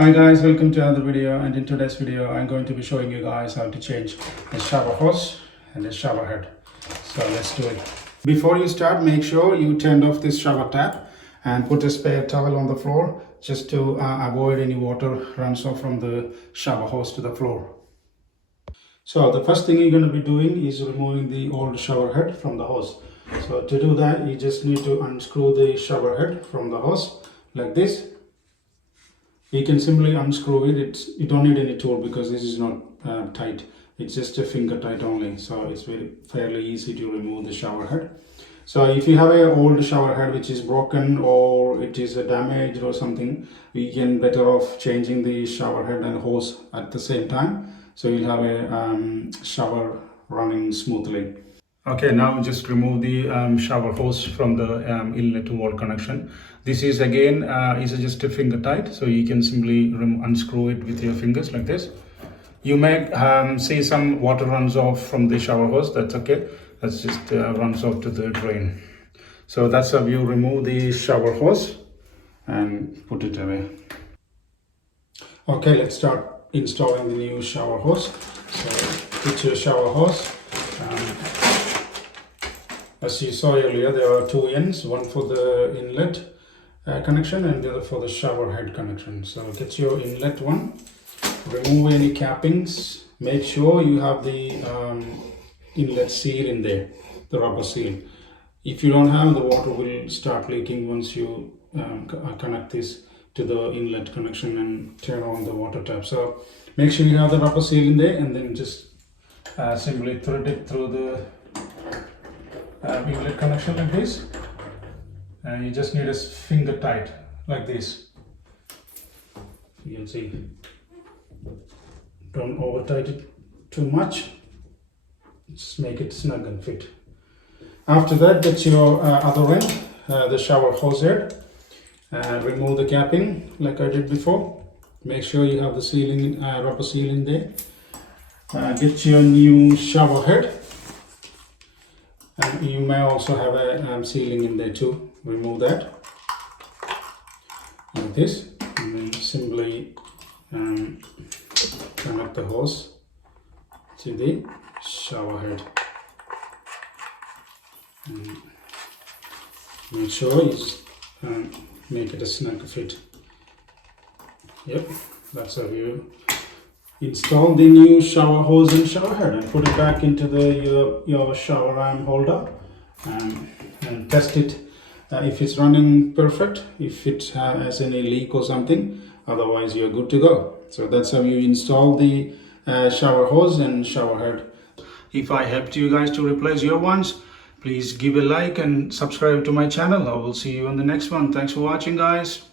Hi guys, welcome to another video, and in today's video I'm going to be showing you guys how to change the shower hose and the shower head. So let's do it. Before you start, make sure you turn off this shower tap and put a spare towel on the floor just to avoid any water runs off from the shower hose to the floor. So the first thing you're going to be doing is removing the old shower head from the hose. So to do that, you just need to unscrew the shower head from the hose like this. You can simply unscrew it. You don't need any tool because this is not tight. It's just a finger tight only. So it's fairly easy to remove the shower head. So if you have an old shower head which is broken or it is damaged or something, you can better off changing the shower head and hose at the same time. So you'll have a shower running smoothly. Okay, now just remove the shower hose from the inlet to wall connection. This is again is just a finger tight, so you can simply unscrew it with your fingers like this. You may see some water runs off from the shower hose. That's okay. That's just runs off to the drain. So that's how you remove the shower hose and put it away. Okay, let's start installing the new shower hose. So put your shower hose. As you saw earlier, there are two ends, one for the inlet connection and the other for the shower head connection. So get your inlet one, remove any cappings, make sure you have the inlet seal in there, the rubber seal. If you don't have, the water will start leaking once you connect this to the inlet connection and turn on the water tap. So make sure you have the rubber seal in there, and then just simply thread it through the inlet connection like this, and you just need a finger tight like this. You can see, don't over tight it too much, just make it snug and fit. After that, get your other end, the shower hose head, remove the capping like I did before. Make sure you have the sealing, rubber seal in there. Get your new shower head. And you may also have a sealing in there too. Remove that like this, and then simply connect the hose to the shower head. And make sure you make it a snug fit. Yep, that's how you install the new shower hose and shower head, and put it back into your shower arm holder and test it if it's running perfect, if it has any leak or something. Otherwise you're good to go. So that's how you install the shower hose and shower head. If I helped you guys to replace your ones, please give a like and subscribe to my channel. I will see you on the next one. Thanks for watching, guys.